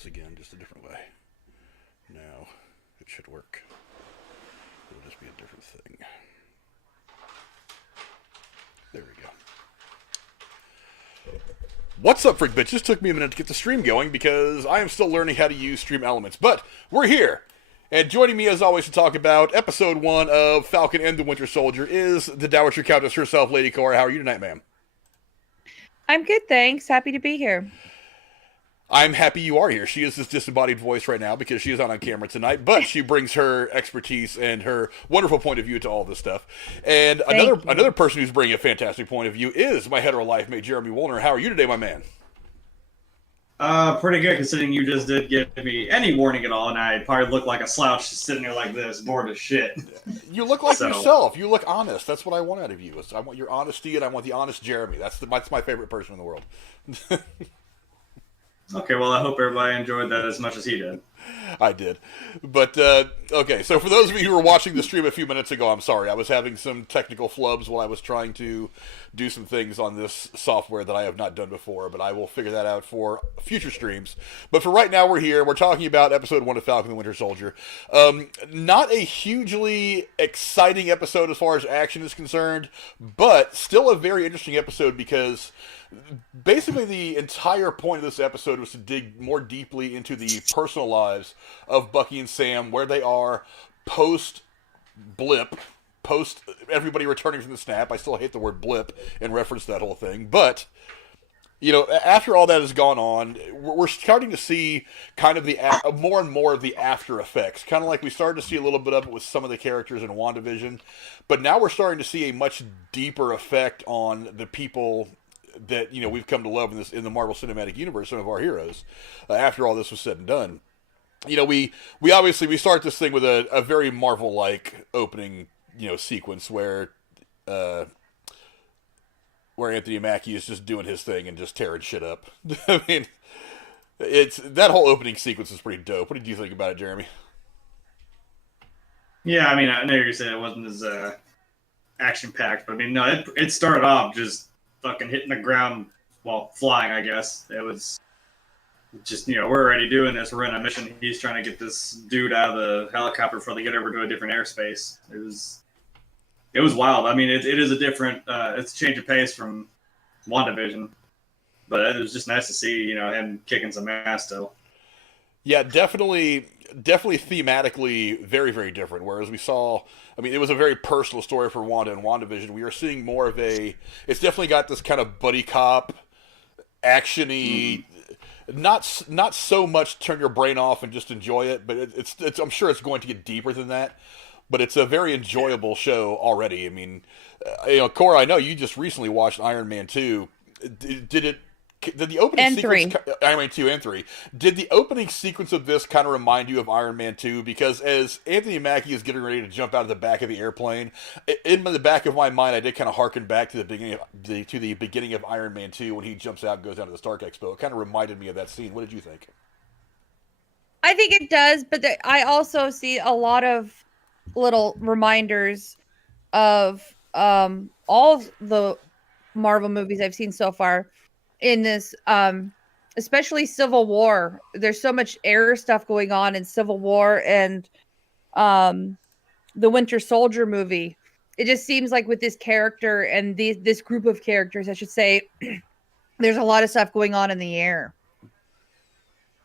this again, just a different way. Now, it should work. It'll just be a different thing. There we go. What's up, Freak Bitches? Took me a minute to get the stream going because I am still learning how to use Stream Elements, but we're here. And joining me, as always, to talk about Episode 1 of Falcon and the Winter Soldier is the Dowager Countess herself, Lady Cora. How are you tonight, ma'am? I'm good, thanks. Happy to be here. I'm happy you are here. She is this disembodied voice right now because she is not on camera tonight, but she brings her expertise and her wonderful point of view to all this stuff. And another person who's bringing a fantastic point of view is my hetero life mate, Jeremy Woolner. How are you today, my man? Pretty good, considering you just did give me any warning at all, and I probably look like a slouch sitting there like this, bored as shit. You look like yourself. You look honest. That's what I want out of you. I want your honesty, and I want the honest Jeremy. That's my favorite person in the world. Okay, well, I hope everybody enjoyed that as much as he did. I did. But, okay, so for those of you who were watching the stream a few minutes ago, I'm sorry. I was having some technical flubs while I was trying to do some things on this software that I have not done before, but I will figure that out for future streams. But for right now, we're here. We're talking about Episode 1 of Falcon and the Winter Soldier. Not a hugely exciting episode as far as action is concerned, but still a very interesting episode because basically the entire point of this episode was to dig more deeply into the personal lives of Bucky and Sam, where they are post-blip, post everybody returning from the snap. I still hate the word blip in reference to that whole thing, but you know, after all that has gone on, we're starting to see kind of the more and more of the after effects, kind of like we started to see a little bit of it with some of the characters in WandaVision, but now we're starting to see a much deeper effect on the people that, you know, we've come to love in the Marvel Cinematic Universe, some of our heroes, after all this was said and done. You know, we start this thing with a very Marvel-like opening, you know, sequence where Anthony Mackie is just doing his thing and just tearing shit up. I mean, that whole opening sequence is pretty dope. What did you think about it, Jeremy? Yeah, I mean, I know you said it wasn't as action-packed, but I mean, no, it started off just fucking hitting the ground while flying, I guess. It was just, you know, we're already doing this. We're in a mission. He's trying to get this dude out of the helicopter before they get over to a different airspace. It was wild. I mean, it is a different, it's a change of pace from WandaVision, but it was just nice to see, you know, him kicking some ass still. Yeah, definitely thematically very, very different. Whereas we saw, I mean, it was a very personal story for Wanda and WandaVision. We are seeing more of it's definitely got this kind of buddy cop, action-y, not so much turn your brain off and just enjoy it, but it's I'm sure it's going to get deeper than that. But it's a very enjoyable show already. I mean, you know, Cora, I know you just recently watched Iron Man 2. Did the opening and sequence, 3. Iron Man 2 and 3, did the opening sequence of this kind of remind you of Iron Man 2? Because as Anthony Mackie is getting ready to jump out of the back of the airplane, in the back of my mind, I did kind of harken back to the beginning of Iron Man 2 when he jumps out and goes down to the Stark Expo. It kind of reminded me of that scene. What did you think? I think it does, but I also see a lot of little reminders of all of the Marvel movies I've seen so far in this, especially Civil War. There's so much air stuff going on in Civil War and the Winter Soldier movie. It just seems like with this character and this group of characters, I should say, there's a lot of stuff going on in the air.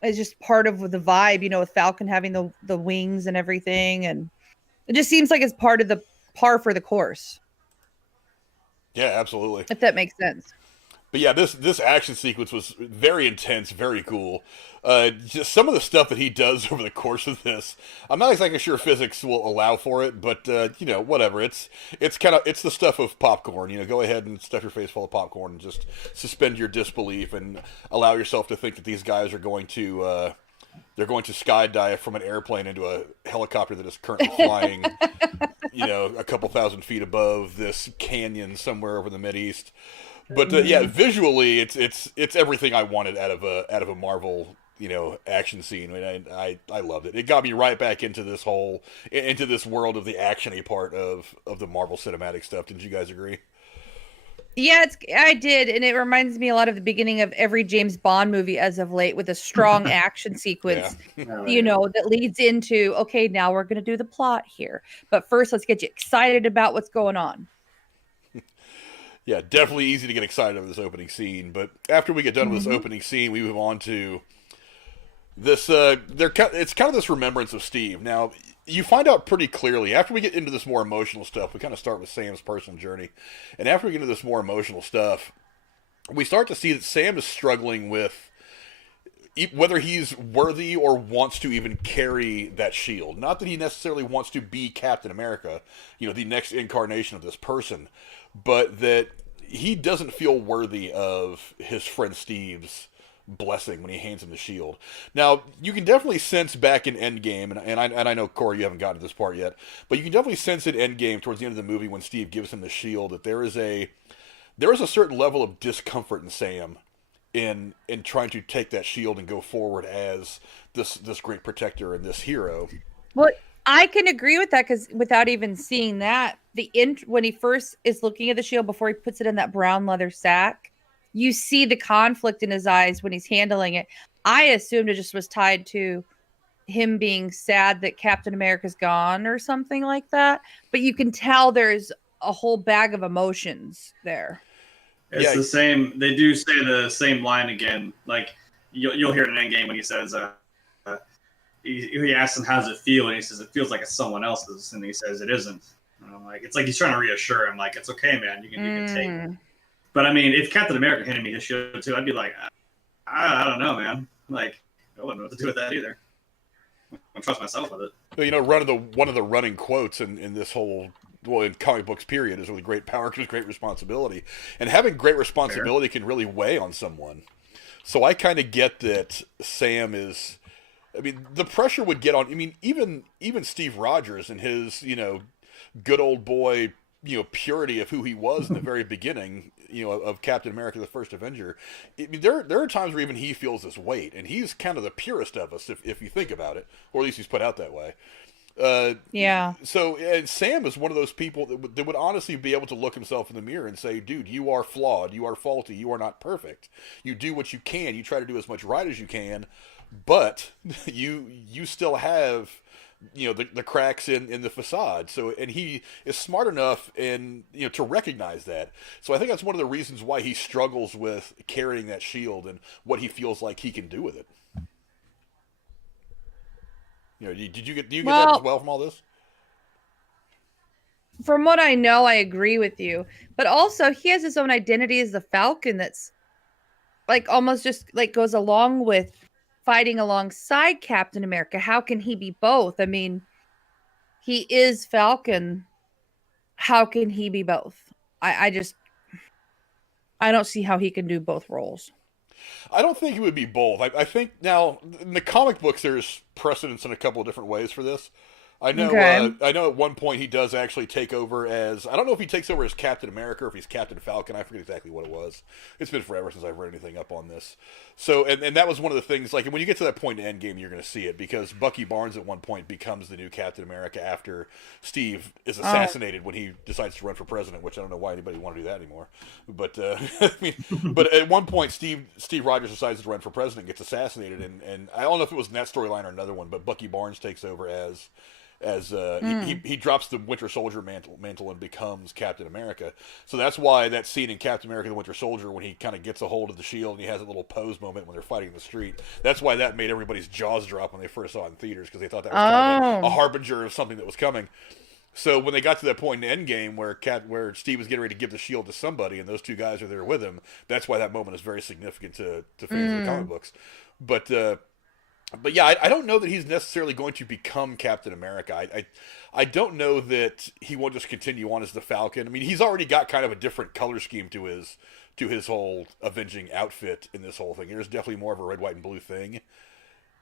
It's just part of the vibe, you know, with Falcon having the wings and everything, and it just seems like it's part of the par for the course. Yeah, absolutely. If that makes sense. But yeah, this action sequence was very intense, very cool. Just some of the stuff that he does over the course of this, I'm not exactly sure physics will allow for it, but you know, whatever. It's the stuff of popcorn. You know, go ahead and stuff your face full of popcorn and just suspend your disbelief and allow yourself to think that these guys are going to skydive from an airplane into a helicopter that is currently flying, you know, a couple thousand feet above this canyon somewhere over the Mideast. But yeah, visually, it's everything I wanted out of a Marvel, you know, action scene. I mean, I loved it. It got me right back into this world of the action-y part of the Marvel cinematic stuff. Didn't you guys agree? Yeah, I did, and it reminds me a lot of the beginning of every James Bond movie as of late, with a strong action Yeah. sequence, Oh, you yeah. know, that leads into, okay, now we're going to do the plot here. But first, let's get you excited about what's going on. Yeah, definitely easy to get excited over this opening scene. But after we get done with this Mhm. opening scene, we move on to this. It's kind of this remembrance of Steve. Now, you find out pretty clearly after we get into this more emotional stuff. We kind of start with Sam's personal journey, and after we get into this more emotional stuff, we start to see that Sam is struggling with whether he's worthy or wants to even carry that shield. Not that he necessarily wants to be Captain America, you know, the next incarnation of this person, but that he doesn't feel worthy of his friend Steve's blessing when he hands him the shield. Now, you can definitely sense back in Endgame, and I know, Cora, you haven't gotten to this part yet, but you can definitely sense in Endgame, towards the end of the movie, when Steve gives him the shield, that there is a certain level of discomfort in Sam in trying to take that shield and go forward as this great protector and this hero. Well, I can agree with that, because without even seeing that, when he first is looking at the shield before he puts it in that brown leather sack, you see the conflict in his eyes when he's handling it. I assumed it just was tied to him being sad that Captain America's gone or something like that. But you can tell there's a whole bag of emotions there. It's Yeah, the same. They do say the same line again. Like you'll hear it in Endgame when he says, uh, he asks him, "How does it feel?" And he says, "It feels like it's someone else's." And he says, "It isn't." And I'm like, it's like he's trying to reassure him, like, "It's okay, man. You can take it." Mm. But I mean, if Captain America handed me his shield too, I'd be like, I don't know, man. Like, I wouldn't know what to do with that either. I don't trust myself with it. you know, one of the running quotes in this whole, well, in comic books period, is really great power comes great responsibility, and having great Fair. responsibility can really weigh on someone. So I kind of get that Sam is. I mean, the pressure would get on. I mean, even Steve Rogers and his, you know, good old boy, you know, purity of who he was in the very beginning, you know, of Captain America: The First Avenger. I mean, there are times where even he feels this weight, and he's kind of the purest of us, if you think about it, or at least he's put out that way. Uh, Yeah. so and Sam is one of those people that would honestly be able to look himself in the mirror and say, "Dude, you are flawed. You are faulty. You are not perfect. You do what you can. You try to do as much right as you can, but you still have." You know the cracks in the facade. So and he is smart enough and you know to recognize that. So I think that's one of the reasons why he struggles with carrying that shield and what he feels like he can do with it. You know, do you get that as Well, well from all this? from what I know, I agree with you. But also, he has his own identity as the Falcon that's like almost just like goes along with fighting alongside Captain America. How can he be both? I mean, he is Falcon. How can he be both? I just I don't see how he can do both roles. I don't think it would be both. I think now in the comic books there's precedence in a couple of different ways for this. I know. Okay. I know. At one point, he does actually take over as. I don't know if he takes over as Captain America or if he's Captain Falcon. I forget exactly what it was. It's been forever since I've read anything up on this. So, and that was one of the things. Like when you get to that point in Endgame, you're going to see it because Bucky Barnes at one point becomes the new Captain America after Steve is Oh. assassinated when he decides to run for president. Which I don't know why anybody would want to do that anymore. But I mean, but at one point, Steve Rogers decides to run for president, gets assassinated, and I don't know if it was in that storyline or another one. But Bucky Barnes takes over as he drops the Winter Soldier mantle and becomes Captain America. So that's why that scene in Captain America: The Winter Soldier, when he kind of gets a hold of the shield and he has a little pose moment when they're fighting in the street, that's why that made everybody's jaws drop when they first saw it in theaters because they thought that was kind of a Oh. harbinger of something that was coming. So when they got to that point in Endgame where Steve was getting ready to give the shield to somebody and those two guys are there with him, that's why that moment is very significant to fans of the comic books. But yeah, I don't know that he's necessarily going to become Captain America. I don't know that he won't just continue on as the Falcon. I mean, he's already got kind of a different color scheme to his whole avenging outfit in this whole thing. There's definitely more of a red, white, and blue thing.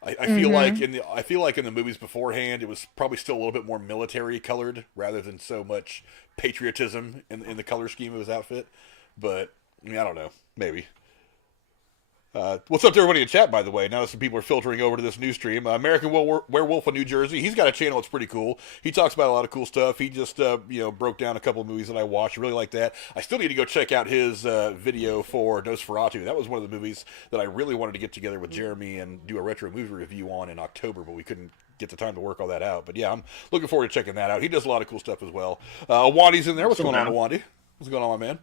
I feel like in the movies beforehand, it was probably still a little bit more military colored rather than so much patriotism in the color scheme of his outfit. But I mean, I don't know, maybe. What's up to everybody in chat, by the way? Now that some people are filtering over to this new stream. American Werewolf of New Jersey. He's got a channel that's pretty cool. He talks about a lot of cool stuff. He just, broke down a couple of movies that I watched. I really like that. I still need to go check out his video for Nosferatu. That was one of the movies that I really wanted to get together with Jeremy and do a retro movie review on in October, but we couldn't get the time to work all that out. But yeah, I'm looking forward to checking that out. He does a lot of cool stuff as well. Awandi's in there. What's going on, Awandi? What's going on, my man?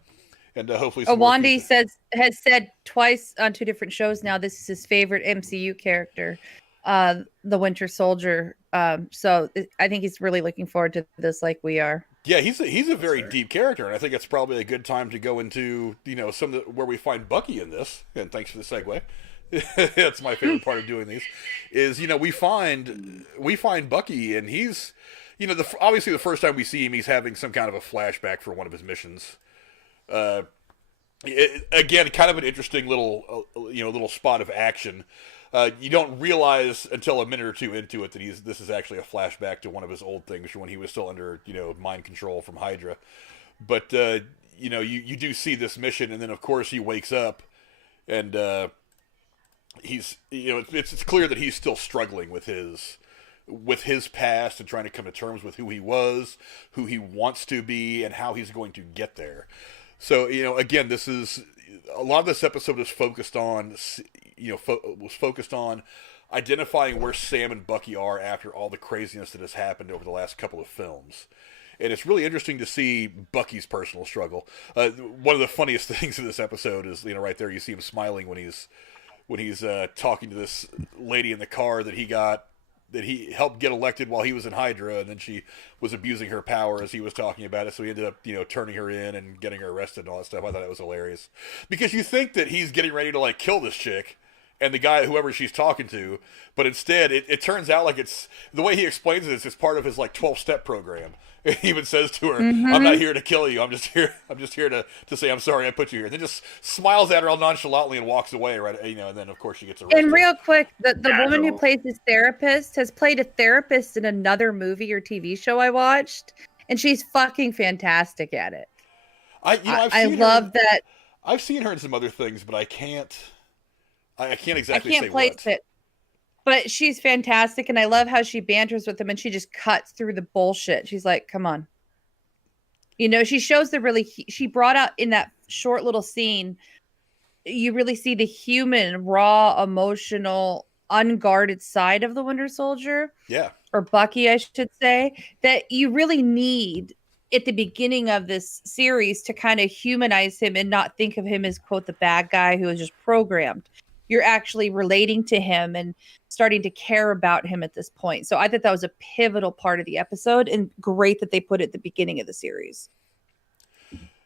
And hopefully Awandi has said twice on 2 different shows now this is his favorite MCU character, the Winter Soldier. So I think he's really looking forward to this like we are. Yeah, he's a very deep character, and I think it's probably a good time to go into some of where we find Bucky in this. And thanks for the segue. That's my favorite part of doing these. Is we find Bucky, and he's obviously the first time we see him, he's having some kind of a flashback for one of his missions. Again, kind of an interesting little spot of action. You don't realize until a minute or two into it that this is actually a flashback to one of his old things from when he was still under mind control from Hydra. But you do see this mission, and then of course he wakes up, and he's it's clear that he's still struggling with his past and trying to come to terms with who he was, who he wants to be, and how he's going to get there. So, again, this is a lot of this episode is focused on, identifying where Sam and Bucky are after all the craziness that has happened over the last couple of films. And it's really interesting to see Bucky's personal struggle. One of the funniest things in this episode is, right there, you see him smiling when he's talking to this lady in the car that he helped get elected while he was in Hydra, and then she was abusing her power as he was talking about it, so he ended up, turning her in and getting her arrested and all that stuff. I thought that was hilarious. Because you think that he's getting ready to, kill this chick, and the guy, whoever she's talking to, but instead, it turns out like it's, the way he explains it is it's part of his, 12-step program. He even says to her, I'm not here to kill you, I'm just here to say I'm sorry I put you here. And then just smiles at her all nonchalantly and walks away, right? And then of course she gets arrested. And real quick, the woman who plays his therapist has played a therapist in another movie or TV show I watched, and she's fucking fantastic at it. I love that. I've seen her in some other things, but I can't exactly say place what. It. But she's fantastic, and I love how she banters with him, and she just cuts through the bullshit. She's like, come on. She shows she brought out in that short little scene, you really see the human, raw, emotional, unguarded side of the Winter Soldier. Yeah. Or Bucky, I should say, that you really need at the beginning of this series to kind of humanize him and not think of him as, quote, the bad guy who is just programmed. You're actually relating to him and starting to care about him at this point. So I thought that was a pivotal part of the episode, and great that they put it at the beginning of the series.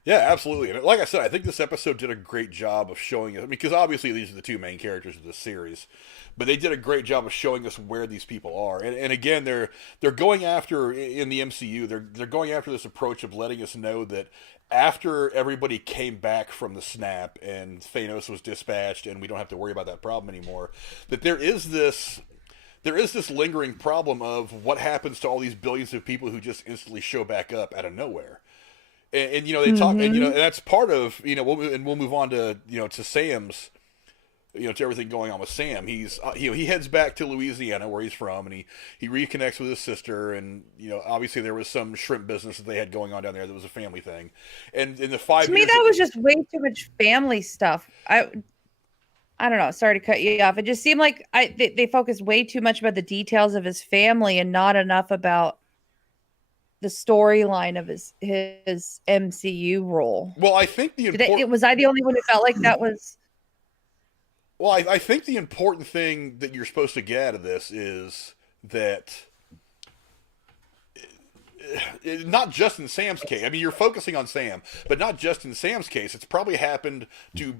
Yeah, absolutely. And like I said, I think this episode did a great job of showing us, because obviously these are the two main characters of this series, but they did a great job of showing us where these people are. And again, they're going after, in the MCU, they're going after this approach of letting us know that after everybody came back from the snap and Thanos was dispatched and we don't have to worry about that problem anymore, that there is this lingering problem of what happens to all these billions of people who just instantly show baback up out of nowhere. And they talk, and that's part of, we'll move on to, to Sam's, to everything going on with Sam. He heads back to Louisiana, where he's from, and he reconnects with his sister, and, obviously there was some shrimp business that they had going on down there that was a family thing. And in the 5 years... To me, that was just way too much family stuff. I don't know, sorry to cut you off. It just seemed like they focused way too much about the details of his family and not enough about the storyline of his MCU role. Well, I think was I the only one who felt like that was... Well, I think the important thing that you're supposed to get out of this is that, not just in Sam's case. I mean, you're focusing on Sam, but not just in Sam's case. It's probably happened to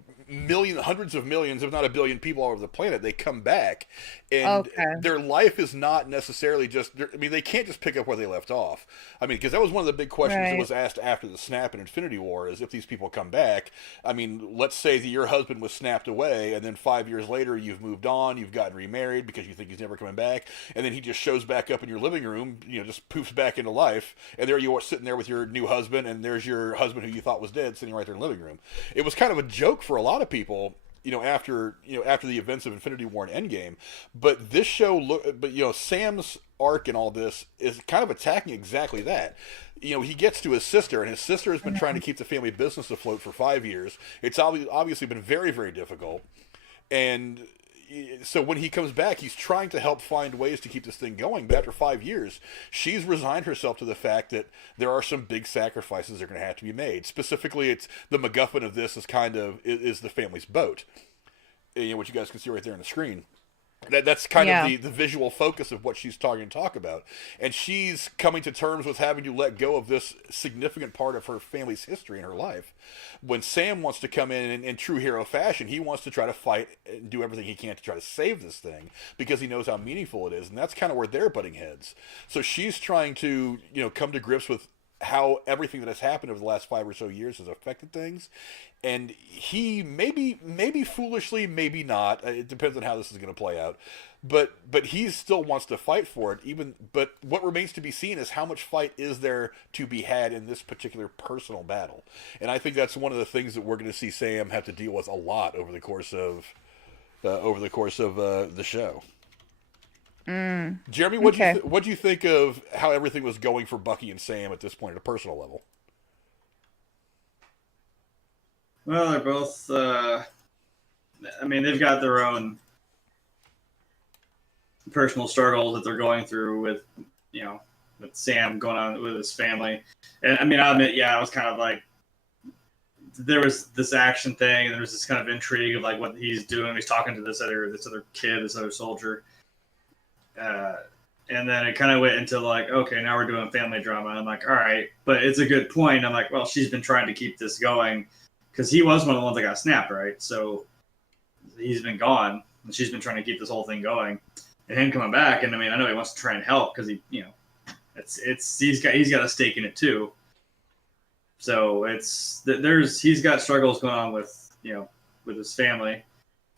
hundreds of millions, if not a billion people all over the planet. They come back, and their life is not necessarily just... I mean, they can't just pick up where they left off. I mean, because that was one of the big questions that was asked after the snap in Infinity War, is if these people come back, I mean, let's say that your husband was snapped away, and then 5 years later you've moved on, you've gotten remarried because you think he's never coming back, and then he just shows back up in your living room, just poofs back into life, and there you are sitting there with your new husband, and there's your husband who you thought was dead sitting right there in the living room. It was kind of a joke for a lot of people after the events of Infinity War and Endgame. But this show, Sam's arc and all this is kind of attacking exactly that. He gets to his sister, and his sister has been trying to keep the family business afloat for 5 years. It's obviously been very, very difficult, and so when he comes back, he's trying to help find ways to keep this thing going. But after 5 years, she's resigned herself to the fact that there are some big sacrifices that are going to have to be made. Specifically, it's the MacGuffin of this is the family's boat. What you guys can see right there on the screen. That's kind of the visual focus of what she's talking about. And she's coming to terms with having to let go of this significant part of her family's history in her life. When Sam wants to come in true hero fashion, he wants to try to fight and do everything he can to try to save this thing because he knows how meaningful it is. And that's kind of where they're butting heads. So she's trying to, come to grips with how everything that has happened over the last 5 or so years has affected things. And he maybe foolishly, maybe not. It depends on how this is going to play out. But he still wants to fight for it. But what remains to be seen is how much fight is there to be had in this particular personal battle. And I think that's one of the things that we're going to see Sam have to deal with a lot over the course of the show. Jeremy, what do you think of how everything was going for Bucky and Sam at this point at a personal level? Well, they're both. They've got their own personal struggles that they're going through with Sam going on with his family. And I'll admit, I was kind of like, there was this action thing, and there was this kind of intrigue of like what he's doing. He's talking to this other kid, this other soldier. And then it kind of went into like, okay, now we're doing family drama. I'm like, all right, but it's a good point. I'm like, well, she's been trying to keep this going because he was one of the ones that got snapped, right? So he's been gone, and she's been trying to keep this whole thing going. And him coming back, and I know he wants to try and help because he's got a stake in it too. So he's got struggles going on with his family,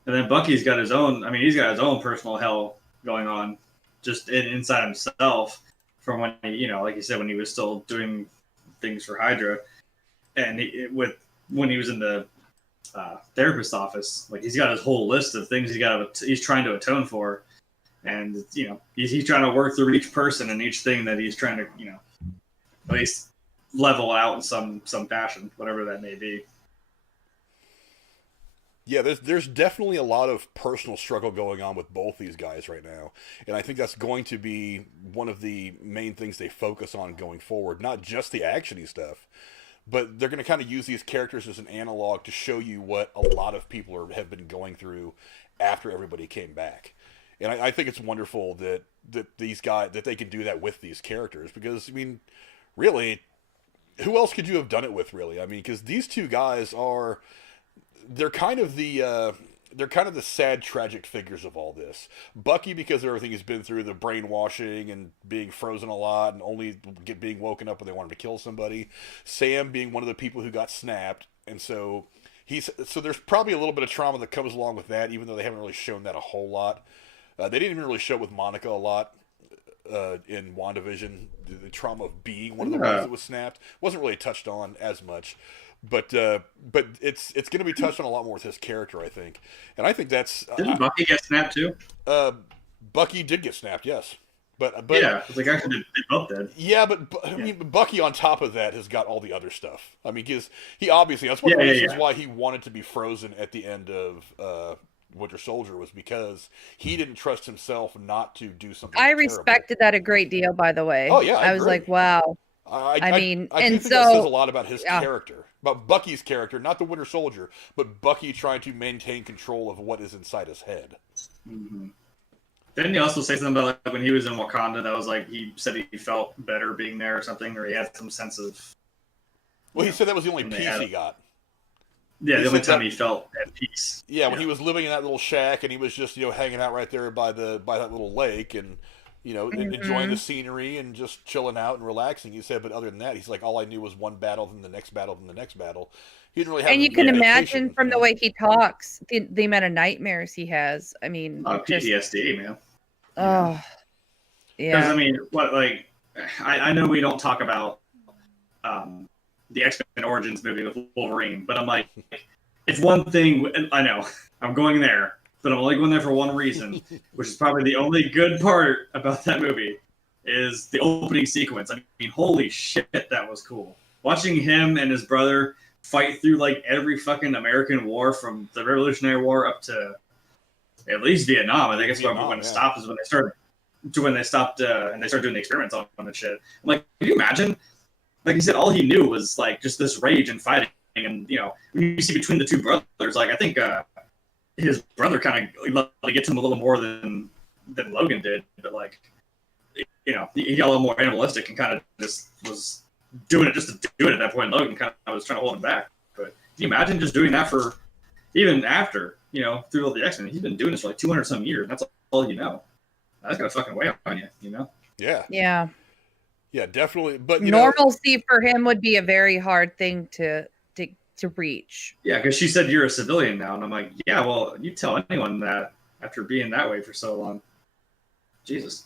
and then Bucky's got his own. He's got his own personal hell going on just inside himself from when like you said, when he was still doing things for Hydra, and when he was in the therapist's office, like he's got his whole list of things he's trying to atone for, and he's trying to work through each person and each thing that he's trying to at least level out in some fashion, whatever that may be. Yeah, there's definitely a lot of personal struggle going on with both these guys right now. And I think that's going to be one of the main things they focus on going forward. Not just the action-y stuff, but they're going to kind of use these characters as an analog to show you what a lot of people have been going through after everybody came back. And I think it's wonderful that these guys, that they can do that with these characters. Because, really, who else could you have done it with, really? Because these two guys are... They're kind of the sad, tragic figures of all this. Bucky, because of everything he's been through, the brainwashing and being frozen a lot and only being woken up when they wanted to kill somebody. Sam being one of the people who got snapped, and so there's probably a little bit of trauma that comes along with that, even though they haven't really shown that a whole lot. They didn't even really show it with Monica a lot in WandaVision. The trauma of being one of the ones that was snapped wasn't really touched on as much. But it's going to be touched on a lot more with his character, I think. And I think that's... Didn't Bucky get snapped too? Bucky did get snapped, yes. But yeah, it's like actually they both did. Yeah, but Bucky on top of that has got all the other stuff. Because he obviously... That's one of the reasons why he wanted to be frozen at the end of Winter Soldier, was because he didn't trust himself not to do something I respected that a great deal, by the way. Oh, yeah, I was like, wow. I think that says a lot about his character, about Bucky's character, not the Winter Soldier, but Bucky trying to maintain control of what is inside his head. Mm-hmm. Didn't he also say something about like, when he was in Wakanda, that was like he said he felt better being there or something, or he had some sense of... Well, he said that was the only peace he got. Yeah, the only time he felt at peace. Yeah, when he was living in that little shack and he was just hanging out right there by that little lake and... enjoying the scenery and just chilling out and relaxing. He said, but other than that, he's like, all I knew was one battle, then the next battle, then the next battle. He didn't really have. And you can imagine from the way he talks, the amount of nightmares he has. PTSD, man. Oh, yeah. Because I know we don't talk about the X-Men Origins movie with Wolverine, but I'm like, it's one thing. I know I'm going there, but I'm only going there for one reason, which is probably the only good part about that movie, is the opening sequence. I mean, holy shit, that was cool. Watching him and his brother fight through like every fucking American war from the Revolutionary War up to at least Vietnam. I think it's when it stopped is when they stopped and they started doing the experiments on the shit. I'm like, can you imagine? Like you said, all he knew was like just this rage and fighting, and you know, when you see between the two brothers, like I think his brother kind of gets him a little more than Logan did, but like, you know, he got a little more animalistic and kind of just was doing it just to do it at that point. Logan kind of was trying to hold him back. But can you imagine just doing that for even after, you know, through all the X-Men? He's been doing this for like 200 some years. And that's all you know. That's gonna fucking weigh on you, you know? Yeah. Yeah. Yeah, definitely. But normalcy for him would be a very hard thing to reach. Yeah, because she said you're a civilian now, and I'm like, yeah, well, you tell anyone that after being that way for so long. Jesus.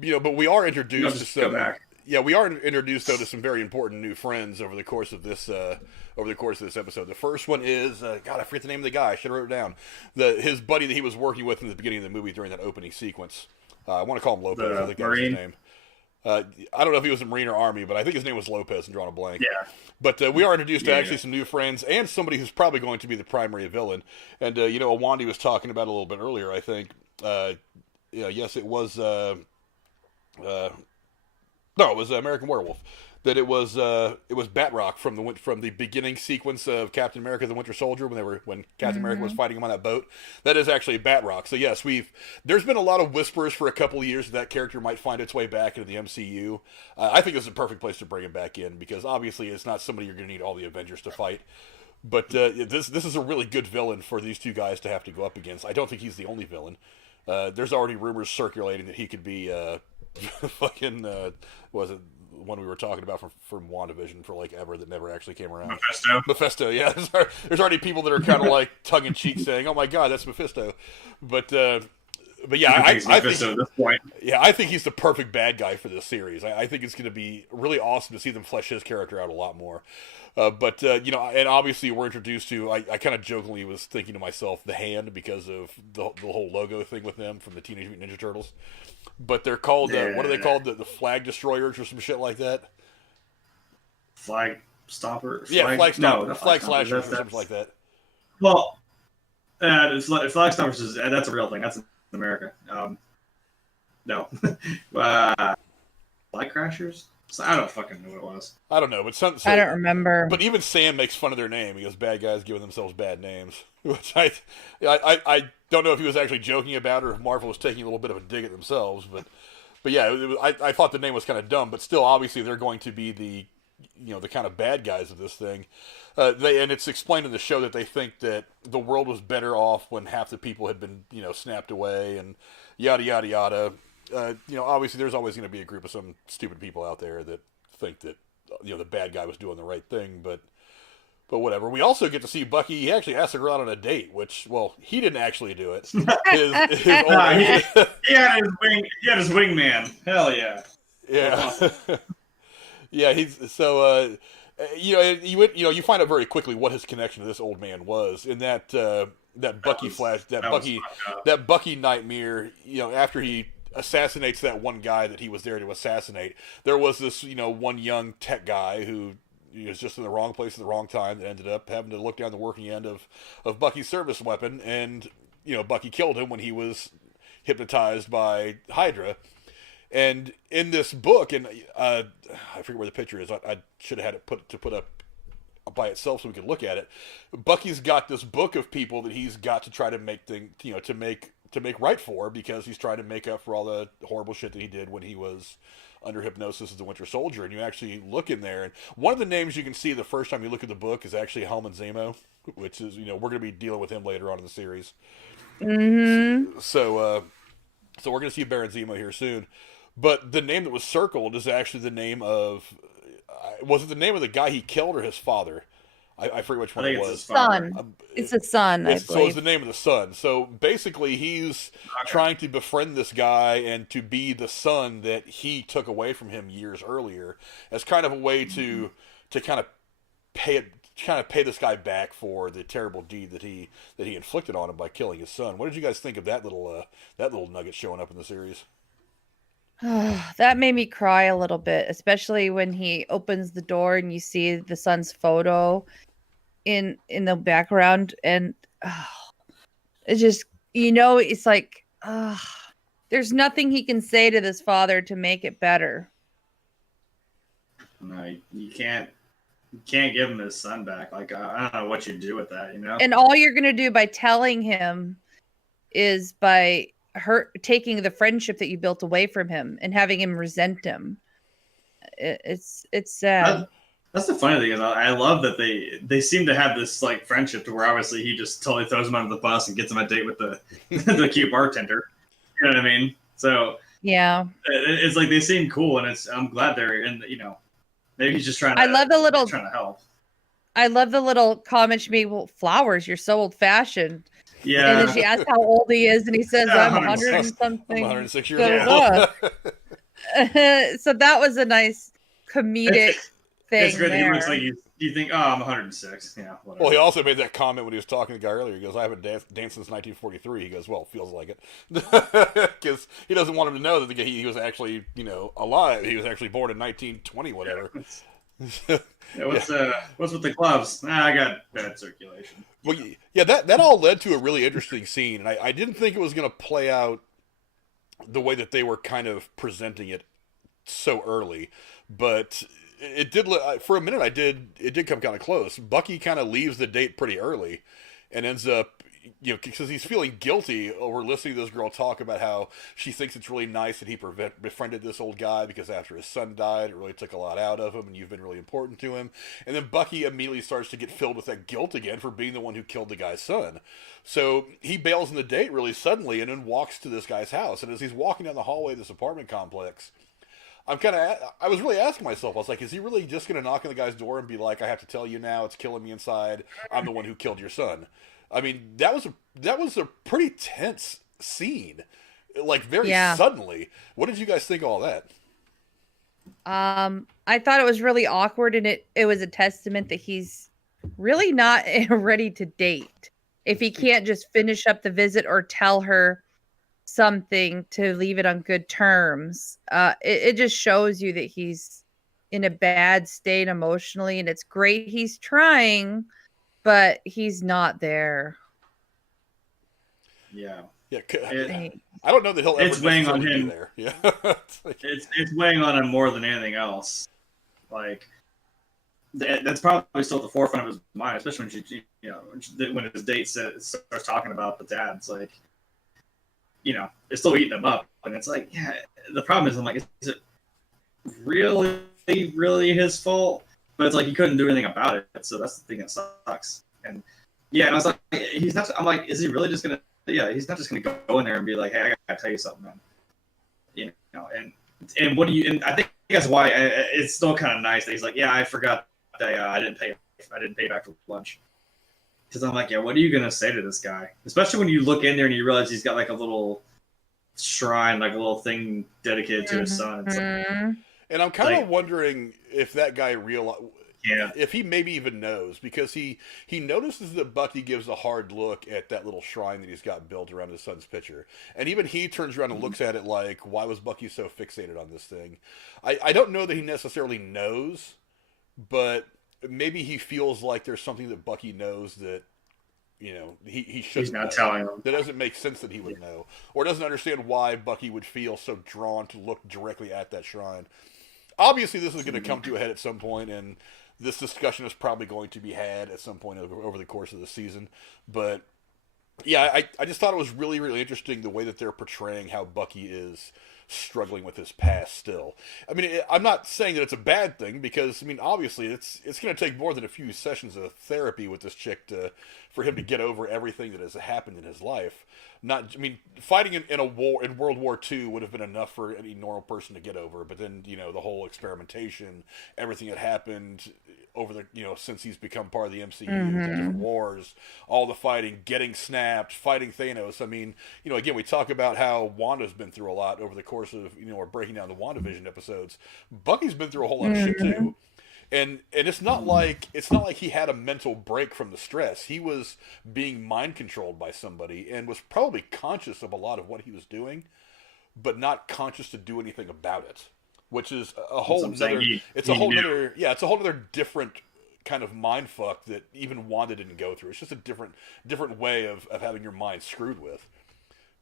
You know, but we are introduced to some. Go back. Yeah, we are introduced though to some very important new friends over the course of this episode. The first one is God, I forget the name of the guy. I should have wrote it down. His buddy that he was working with in the beginning of the movie during that opening sequence. I want to call him Lopez. I think that was his name. I don't know if he was a Marine or Army, but I think his name was Lopez. I'm drawing a blank. Yeah. But we are introduced to actually some new friends and somebody who's probably going to be the primary villain. And you know, Awandi was talking about it a little bit earlier. I think. Yes, it was. No, it was American Werewolf. That it was Batroc from the beginning sequence of Captain America: The Winter Soldier when Captain America was fighting him on that boat. That is actually Batroc. So yes, there's been a lot of whispers for a couple of years that character might find its way back into the MCU. I think this is a perfect place to bring him back in because obviously it's not somebody you're going to need all the Avengers to fight. But this is a really good villain for these two guys to have to go up against. I don't think he's the only villain. There's already rumors circulating that he could be fucking was it one we were talking about from WandaVision for like ever that never actually came around. Mephisto, yeah. There's already people that are kind of like tongue in cheek saying, "Oh my God, that's Mephisto," but yeah, I think at this point. Yeah, I think he's the perfect bad guy for this series. I think it's going to be really awesome to see them flesh his character out a lot more. But you know, and obviously we're introduced to. I kind of jokingly was thinking to myself, the Hand, because of the whole logo thing with them from the Teenage Mutant Ninja Turtles. But they're called what are they called? The Flag Destroyers or some shit like that. Flag Stompers. Yeah, Flag Stompers. No, Flag Slashers or something like that. Well, Flag Stompers is that's a real thing. That's in America. No, Flag Crashers. I don't fucking know what it was. I don't know, but I don't remember. But even Sam makes fun of their name. He goes, "Bad guys giving themselves bad names," which I don't know if he was actually joking about or if Marvel was taking a little bit of a dig at themselves. But yeah, I thought the name was kind of dumb. But still, obviously, they're going to be the kind of bad guys of this thing. And it's explained in the show that they think that the world was better off when half the people had been snapped away and yada yada yada. Obviously there's always going to be a group of some stupid people out there that think that the bad guy was doing the right thing, but whatever. We also get to see Bucky. He actually asked a girl out on a date, which, well, he didn't actually do it. He had his wingman. Hell yeah. Yeah. Awesome. Yeah. He's so. You find out very quickly what his connection to this old man was in that Bucky nightmare. After he assassinates that one guy that he was there to assassinate, there was this one young tech guy who was just in the wrong place at the wrong time that ended up having to look down the working end of Bucky's service weapon, and Bucky killed him when he was hypnotized by Hydra. And in this book, and I forget where the picture is. I should have had it put up by itself so we could look at it. Bucky's got this book of people that he's got to try to make to make right for, because he's trying to make up for all the horrible shit that he did when he was under hypnosis as the Winter Soldier. And you actually look in there, and one of the names you can see the first time you look at the book is actually Helmut Zemo, which is we're going to be dealing with him later on in the series. Mm-hmm. So we're going to see Baron Zemo here soon. But the name that was circled is actually the name of... was it the name of the guy he killed or his father? I forget which one it was. His son. It's a son, I believe. So it's the name of the son. So basically he's trying to befriend this guy and to be the son that he took away from him years earlier as kind of a way to kind of pay kind of pay this guy back for the terrible deed that he inflicted on him by killing his son. What did you guys think of that little nugget showing up in the series? That made me cry a little bit, especially when he opens the door and you see the son's photo in the background, and it's just, it's like, there's nothing he can say to this father to make it better. No, you can't give him his son back. Like, I don't know what you do with that, And all you're gonna do by telling him is by taking the friendship that you built away from him and having him resent him. It's sad. That's the funny thing is I love that they seem to have this like friendship to where obviously he just totally throws him under the bus and gets him a date with the the cute bartender. You know what I mean? So yeah, it's like they seem cool, and I'm glad they're in. Maybe he's just trying to. Trying to help. I love the little comment she made. Well, Flowers, you're so old fashioned. Yeah. And then she asks how old he is, and he says, I'm 100 and something. I'm 106 years old. So that was a nice comedic thing. It's great that he there. looks like you think, oh, I'm 106. Yeah, whatever. Well, he also made that comment when he was talking to the guy earlier. He goes, I haven't danced since 1943. He goes, well, it feels like it. Because he doesn't want him to know that he was actually, alive. He was actually born in 1920, whatever. What's with the gloves? I got bad circulation. Well, yeah, that all led to a really interesting scene, and I didn't think it was going to play out the way that they were kind of presenting it so early, but it did. For a minute, it did come kind of close. Bucky kind of leaves the date pretty early, and ends up, because he's feeling guilty over listening to this girl talk about how she thinks it's really nice that he befriended this old guy because after his son died, it really took a lot out of him, and you've been really important to him. And then Bucky immediately starts to get filled with that guilt again for being the one who killed the guy's son. So he bails on the date really suddenly and then walks to this guy's house. And as he's walking down the hallway of this apartment complex, I was really asking myself, I was like, is he really just going to knock on the guy's door and be like, I have to tell you now, it's killing me inside, I'm the one who killed your son? I mean, that was a pretty tense scene, like very suddenly. What did you guys think of all that? I thought it was really awkward, and it was a testament that he's really not ready to date. If he can't just finish up the visit or tell her something to leave it on good terms, it just shows you that he's in a bad state emotionally, and it's great he's trying, but he's not there. Yeah. Yeah. I don't know that he'll ever it's weighing on him there. Yeah. it's weighing on him more than anything else. Like that's probably still at the forefront of his mind, especially when his date starts talking about the dad. It's like, it's still eating him up, and it's like, yeah. The problem is, I'm like, is it really, really his fault? But it's like he couldn't do anything about it, so that's the thing that sucks. And and I was like, he's not. I'm like, is he really just gonna? Yeah, he's not just gonna go in there and be like, hey, I gotta tell you something, man. And what do you? And I think that's why it's still kind of nice that he's like, yeah, I forgot that I didn't pay back for lunch. Because I'm like, yeah, what are you gonna say to this guy? Especially when you look in there and you realize he's got like a little shrine, like a little thing dedicated to his son. It's like, and I'm kind of wondering if that guy yeah, if he maybe even knows, because he notices that Bucky gives a hard look at that little shrine that he's got built around his son's picture, and even he turns around and looks at it like, why was Bucky so fixated on this thing? I don't know that he necessarily knows, but maybe he feels like there's something that Bucky knows that he shouldn't. He's not telling him. That doesn't make sense that he would know, or doesn't understand why Bucky would feel so drawn to look directly at that shrine. Obviously, this is going to come to a head at some point, and this discussion is probably going to be had at some point over the course of the season. But yeah, I just thought it was really, really interesting the way that they're portraying how Bucky is struggling with his past still. I mean, I'm not saying that it's a bad thing, because, I mean, obviously it's going to take more than a few sessions of therapy with this chick for him to get over everything that has happened in his life. Fighting in a war, in World War II, would have been enough for any normal person to get over, but then, the whole experimentation, everything that happened over the, since he's become part of the MCU, the different wars, all the fighting, getting snapped, fighting Thanos. I mean, again, we talk about how Wanda's been through a lot over the course of, we're breaking down the WandaVision episodes. Bucky's been through a whole lot of shit too. And it's not like he had a mental break from the stress. He was being mind controlled by somebody and was probably conscious of a lot of what he was doing, but not conscious to do anything about it, which is a whole other. It's a whole other. Yeah, it's a whole other different kind of mind fuck that even Wanda didn't go through. It's just a different way of having your mind screwed with.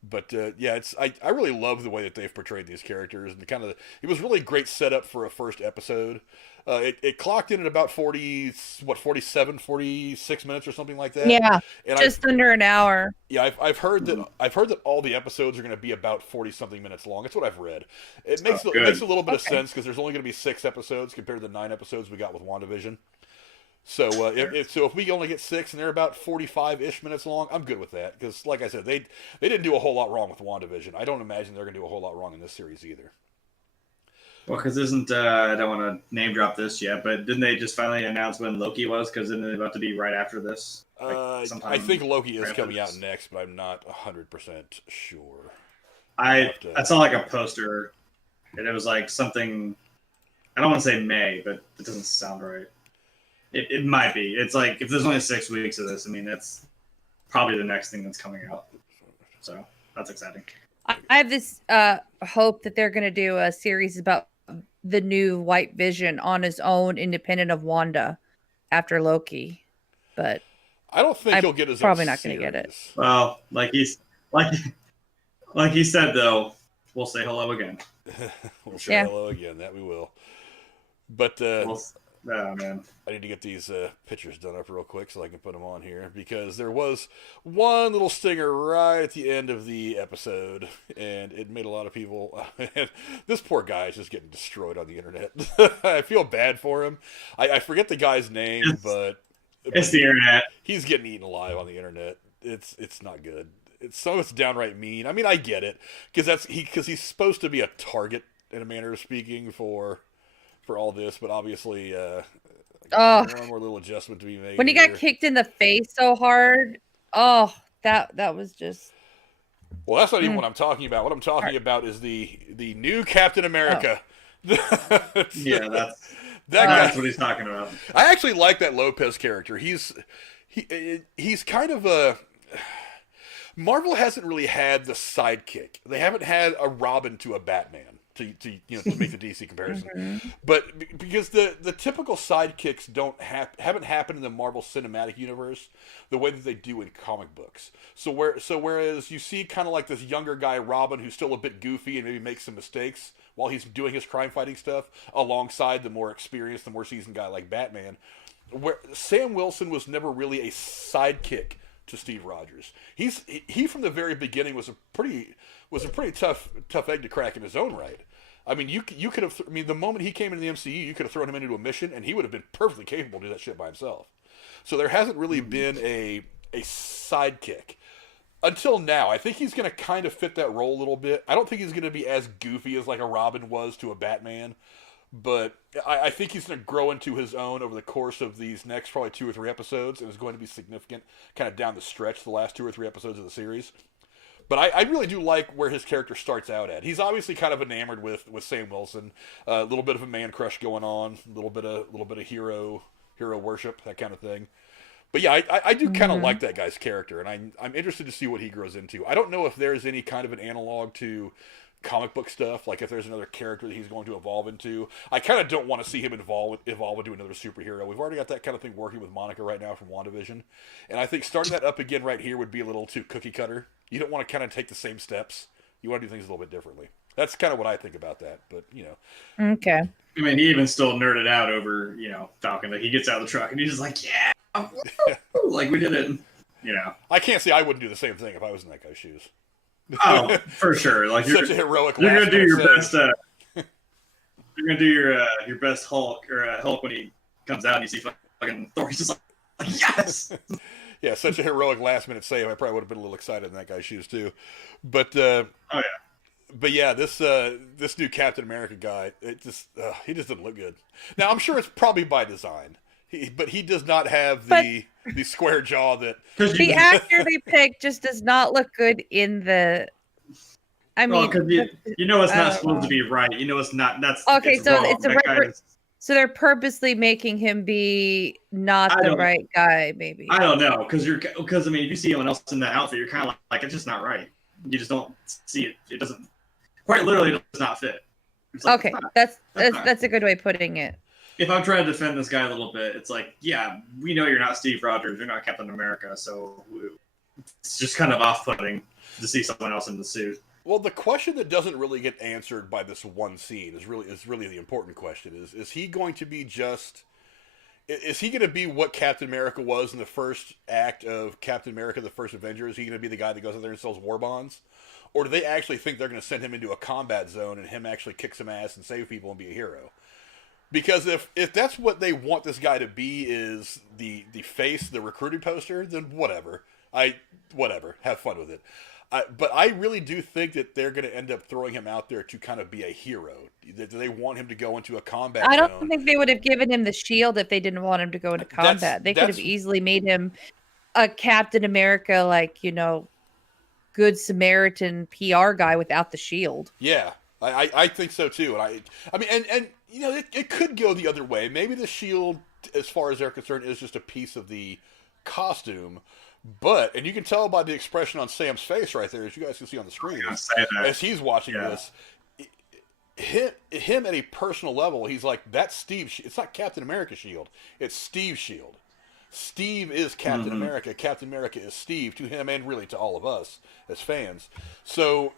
But yeah, I really love the way that they've portrayed these characters, and it was really great setup for a first episode. It clocked in at about 47, 46 minutes or something like that. Yeah, and just under an hour. Yeah, I've heard that all the episodes are going to be about 40 something minutes long. That's what I've read. It makes a little bit of sense because there's only going to be 6 episodes compared to the 9 episodes we got with WandaVision. So if we only get 6 and they're about 45-ish minutes long, I'm good with that. Because like I said, they didn't do a whole lot wrong with WandaVision. I don't imagine they're going to do a whole lot wrong in this series either. Well, because I don't want to name drop this yet, but didn't they just finally announce when Loki was? Because isn't it about to be right after this? I think Loki is coming out next, but I'm not 100% sure. I saw like a poster, and it was like something. I don't want to say May, but it doesn't sound right. It might be. It's like if there's only 6 weeks of this, I mean that's probably the next thing that's coming out. So that's exciting. I have this hope that they're going to do a series about the new White Vision on his own, independent of Wanda, after Loki. But I don't think he'll get his probably own not going to get it. Well, like he said though, we'll say hello again. We'll say hello again. That we will. But oh man, I need to get these pictures done up real quick so I can put them on here because there was one little stinger right at the end of the episode, and it made a lot of people. This poor guy is just getting destroyed on the internet. I feel bad for him. I forget the guy's name, but it's the internet. He's getting eaten alive on the internet. It's not good. It's downright mean. I mean, I get it because he's supposed to be a target in a manner of speaking for all this, but obviously one more little adjustment to be made. When he got kicked in the face so hard, that was just. Well, that's not even what I'm talking about. What I'm talking about is the new Captain America. Yeah, that's what he's talking about. I actually like that Lopez character. He's kind of a. Marvel hasn't really had the sidekick. They haven't had a Robin to a Batman. To make the DC comparison, but because the typical sidekicks haven't happened in the Marvel Cinematic Universe the way that they do in comic books. So whereas you see kind of like this younger guy Robin who's still a bit goofy and maybe makes some mistakes while he's doing his crime fighting stuff, alongside the more experienced, the more seasoned guy like Batman, where Sam Wilson was never really a sidekick to Steve Rogers. He from the very beginning was a pretty tough egg to crack in his own right. I mean, you could have. I mean, the moment he came into the MCU, you could have thrown him into a mission, and he would have been perfectly capable to do that shit by himself. So there hasn't really been a sidekick until now. I think he's going to kind of fit that role a little bit. I don't think he's going to be as goofy as like a Robin was to a Batman, but I think he's going to grow into his own over the course of these next probably 2 or 3 episodes, and is going to be significant kind of down the stretch, the last 2 or 3 episodes of the series. But I really do like where his character starts out at. He's obviously kind of enamored with Sam Wilson, a little bit of a man crush going on, a little bit of hero worship, that kind of thing. But yeah, I do kind of like that guy's character, and I'm interested to see what he grows into. I don't know if there's any kind of an analog to comic book stuff, like if there's another character that he's going to evolve into. I kind of don't want to see him evolve into another superhero. We've already got that kind of thing working with Monica right now from WandaVision, and I think starting that up again right here would be a little too cookie cutter. You don't want to kind of take the same steps. You want to do things a little bit differently. That's kind of what I think about that, but Okay. I mean, he even still nerded out over Falcon. Like he gets out of the truck and he's just like, yeah, like we did it. I can't say I wouldn't do the same thing if I was in that guy's shoes. Oh, for sure. Like such a heroic. You're gonna do your best. You're gonna do your best Hulk or Hulk when he comes out and you see fucking Thor. He's just like yes. Yeah, such a heroic last minute save. I probably would have been a little excited in that guy's shoes too. But But yeah, this new Captain America guy, he just doesn't look good. Now I'm sure it's probably by design. But he does not have the square jaw that the actor they picked just does not look good in the. I mean, it's not supposed to be right. It's not. That's okay. it's So wrong. it's a So they're purposely making him be not I the don't- right guy, maybe. I don't know, because I mean, if you see anyone else in that outfit, you're kind of like it's just not right. You just don't see it. It doesn't quite literally does not fit. It's like, Okay, that's that's a good way of putting it. if I'm trying to defend this guy a little bit, it's like, yeah, we know you're not Steve Rogers, you're not Captain America, so it's just kind of off-putting to see someone else in the suit. Well, the question that doesn't really get answered by this one scene is really the important question. Is he going to be just... Is he going to be what Captain America was in the first act of Captain America, the First Avenger? Is he going to be the guy that goes out there and sells war bonds? Or do they actually think they're going to send him into a combat zone and him actually kick some ass and save people and be a hero? Because if that's what they want this guy to be, is the face, the recruiting poster, then whatever. Have fun with it. But I really do think that they're going to end up throwing him out there to kind of be a hero. Do they want him to go into a combat zone? I don't think they would have given him the shield if they didn't want him to go into combat. They could have easily made him a Captain America, like, Good Samaritan PR guy without the shield. Yeah, I think so too. And I mean, and it could go the other way. Maybe the shield, as far as they're concerned, is just a piece of the costume. But, and you can tell by the expression on Sam's face right there, as you guys can see on the screen, as he's watching this, him at a personal level, he's like, that's Steve. It's not Captain America's shield. It's Steve's shield. Steve is Captain America. Captain America is Steve to him and really to all of us as fans. So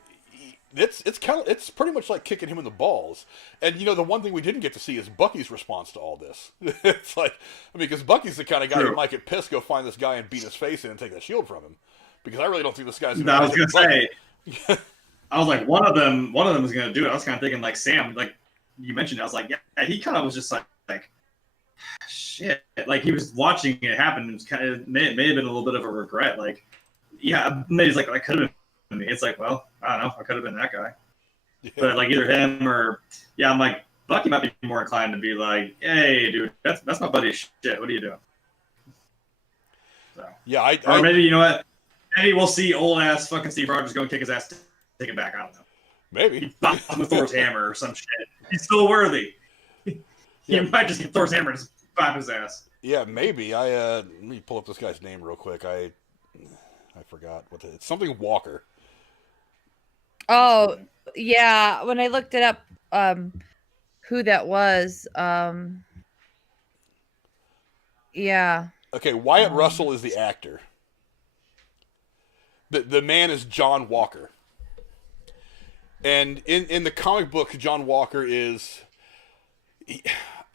it's pretty much like kicking him in the balls. And the one thing we didn't get to see is Bucky's response to all this. It's like, because Bucky's the kind of guy who might get pissed, go find this guy and beat his face in and take that shield from him. Because I really don't think this guy's. I was gonna say, I was like, one of them is gonna do it. I was kind of thinking like Sam, like you mentioned. I was like, yeah, he kind of was just like shit. Like he was watching it happen. It was kind of may have been a little bit of a regret. Like, yeah, maybe he's like, I could have been me. It's like, well, I don't know, I could have been that guy. Yeah. But like either him or I'm like Bucky might be more inclined to be like, hey, dude, that's my buddy's shit. What are you doing? So yeah, or maybe you know what? Maybe we'll see old ass fucking Steve Rogers go and kick his ass, take it back. I don't know. Maybe he bopped him with Thor's hammer or some shit. He's still worthy. He might just get Thor's hammer and just bop his ass. Yeah, maybe. Let me pull up this guy's name real quick. I forgot it's something Walker. Oh, yeah. When I looked it up, who that was, yeah. Okay, Wyatt Russell is the actor. The man is John Walker. And in the comic book, John Walker is...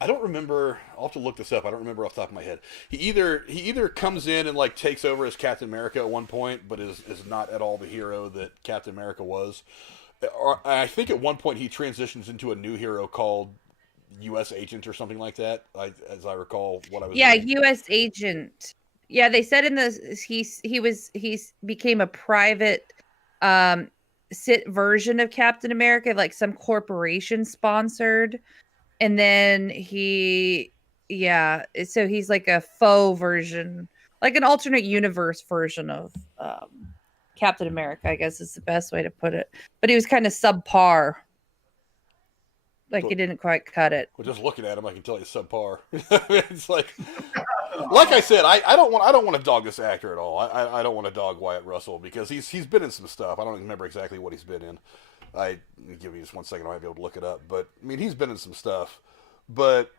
I don't remember. I'll have to look this up. I don't remember off the top of my head. He either comes in and like takes over as Captain America at one point, but is not at all the hero that Captain America was. Or I think at one point he transitions into a new hero called U.S. Agent or something like that. As I recall, what I was. Yeah, reading. U.S. Agent. Yeah, they said in this he became a private version of Captain America, like some corporation sponsored. And then so he's like a faux version, like an alternate universe version of Captain America, I guess is the best way to put it. But he was kind of subpar. Like he didn't quite cut it. Well, just looking at him, I can tell he's subpar. It's like I said, I don't want to dog this actor at all. I don't want to dog Wyatt Russell because he's been in some stuff. I don't remember exactly what he's been in. Give me just 1 second. I might be able to look it up. But I mean, he's been in some stuff. But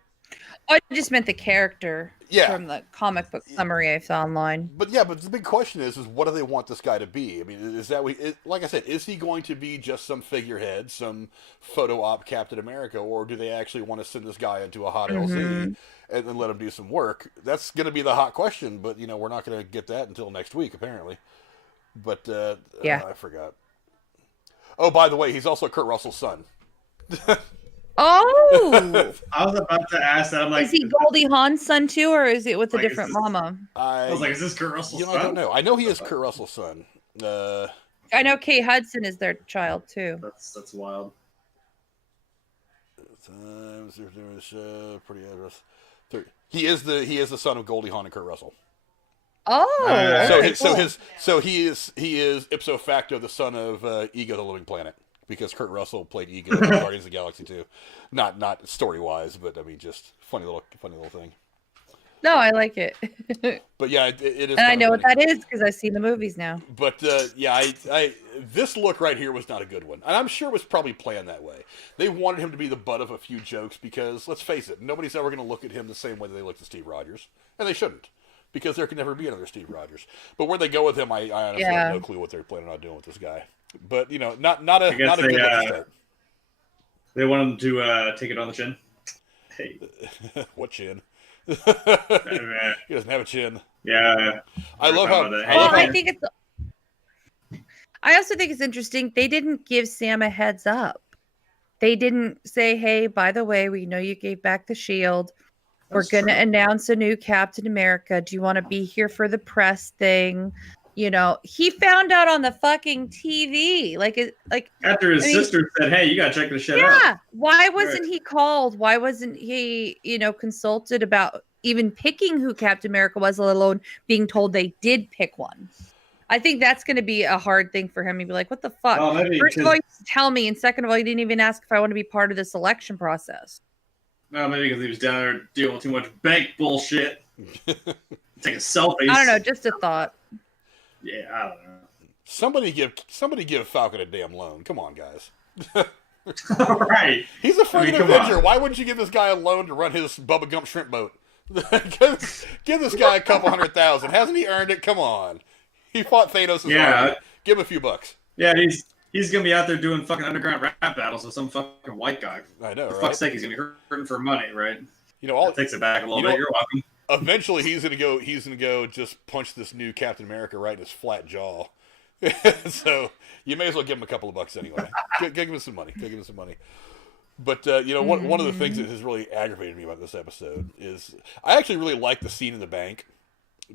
I just meant the character from the comic book summary I saw online. But the big question is what do they want this guy to be? I mean, is that like I said, is he going to be just some figurehead, some photo op Captain America, or do they actually want to send this guy into a hot LZ and then let him do some work? That's going to be the hot question. But we're not going to get that until next week, apparently. But I forgot. Oh, by the way, he's also Kurt Russell's son. Oh! I was about to ask that. I'm like, is he Goldie Hawn's son too, or is it with a different mama? I was like, is this Kurt Russell's son? I don't know. I know he is Kurt Russell's son. I know Kate Hudson is their child too. That's wild. Pretty address. He is the son of Goldie Hawn and Kurt Russell. Oh, so he is ipso facto the son of Ego the Living Planet because Kurt Russell played Ego in Guardians of the Galaxy 2. Not story wise, but I mean just funny little thing. No, I like it. But yeah, it is. And I know funny. what that is because I've seen the movies now. But yeah, I this look right here was not a good one, and I'm sure it was probably planned that way. They wanted him to be the butt of a few jokes because, let's face it, nobody's ever going to look at him the same way that they looked at Steve Rogers, and they shouldn't, because there can never be another Steve Rogers. But where they go with him, I honestly have no clue what they're planning on doing with this guy. But you know, not a good start. They want him to take it on the chin. Hey, what chin? He doesn't have a chin. Yeah, I love how. I also think it's interesting. They didn't give Sam a heads up. They didn't say, "Hey, by the way, we know you gave back the shield. We're going to announce a new Captain America. Do you want to be here for the press thing?" You know, he found out on the fucking TV, like after his sister said, "Hey, you gotta check this shit out." Yeah, why wasn't he called? Why wasn't he, consulted about even picking who Captain America was, let alone being told they did pick one? I think that's going to be a hard thing for him. He'd be like, "What the fuck?" First of all, you tell me, and second of all, you didn't even ask if I want to be part of this election process. No, maybe because he was down there dealing with too much bank bullshit. Taking selfies. I don't know, just a thought. Yeah, I don't know. Somebody give Falcon a damn loan. Come on, guys. Right. He's a freaking Avenger. Why wouldn't you give this guy a loan to run his Bubba Gump shrimp boat? give this guy a couple $100,000. Hasn't he earned it? Come on. He fought Thanos. Army. Give him a few bucks. Yeah, he's gonna be out there doing fucking underground rap battles with some fucking white guy. I know, For right? fuck's sake, he's gonna be hurting for money, right? You know, takes it back a little bit. You're welcome. Eventually, he's gonna go just punch this new Captain America right in his flat jaw. So you may as well give him a couple of bucks anyway. Give him some money. But one of the things that has really aggravated me about this episode is I actually really like the scene in the bank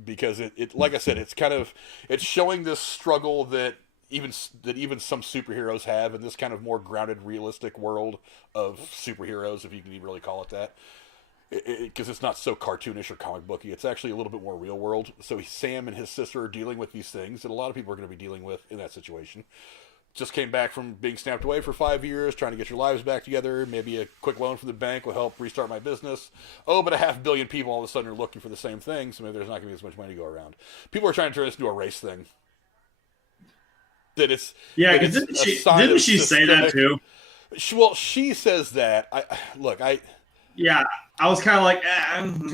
because it like I said, it's showing this struggle that even some superheroes have in this kind of more grounded, realistic world of superheroes, if you can even really call it that. Because it's not so cartoonish or comic booky. It's actually a little bit more real world. So Sam and his sister are dealing with these things that a lot of people are going to be dealing with in that situation. Just came back from being snapped away for 5 years, trying to get your lives back together. Maybe a quick loan from the bank will help restart my business. Oh, but 500 million people all of a sudden are looking for the same thing, so maybe there's not going to be as much money to go around. People are trying to turn this into a race thing. Because didn't she say that too? She says that. Yeah, I was kind of like,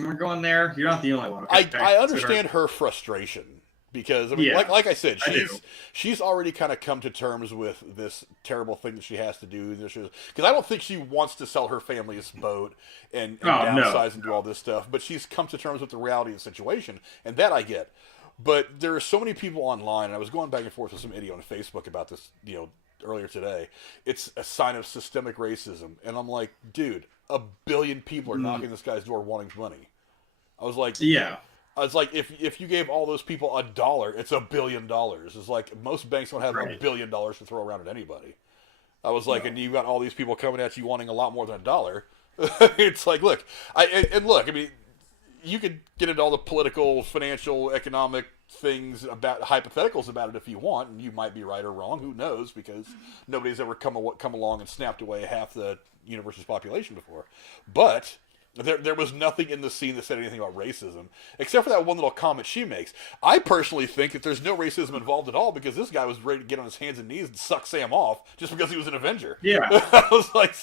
we're going there. You're not the only one. Okay, I understand her frustration because I mean, like I said, she's already kind of come to terms with this terrible thing that she has to do. Because I don't think she wants to sell her family's boat and downsize and do all this stuff. But she's come to terms with the reality of the situation, and that I get. But there are so many people online, and I was going back and forth with some idiot on Facebook about this, earlier today. It's a sign of systemic racism, and I'm like, dude. 1 billion people are knocking this guy's door wanting money. I was like, if you gave all those people $1, it's $1 billion. It's like most banks don't have $1 billion to throw around at anybody. I was like, and you've got all these people coming at you wanting a lot more than $1. It's like, look, I mean, you could get into all the political, financial, economic things about hypotheticals about it if you want, and you might be right or wrong. Who knows? Because nobody's ever come along and snapped away half the universe's population before. But there was nothing in the scene that said anything about racism, except for that one little comment she makes. I personally think that there's no racism involved at all because this guy was ready to get on his hands and knees and suck Sam off just because he was an Avenger. Yeah. I was like,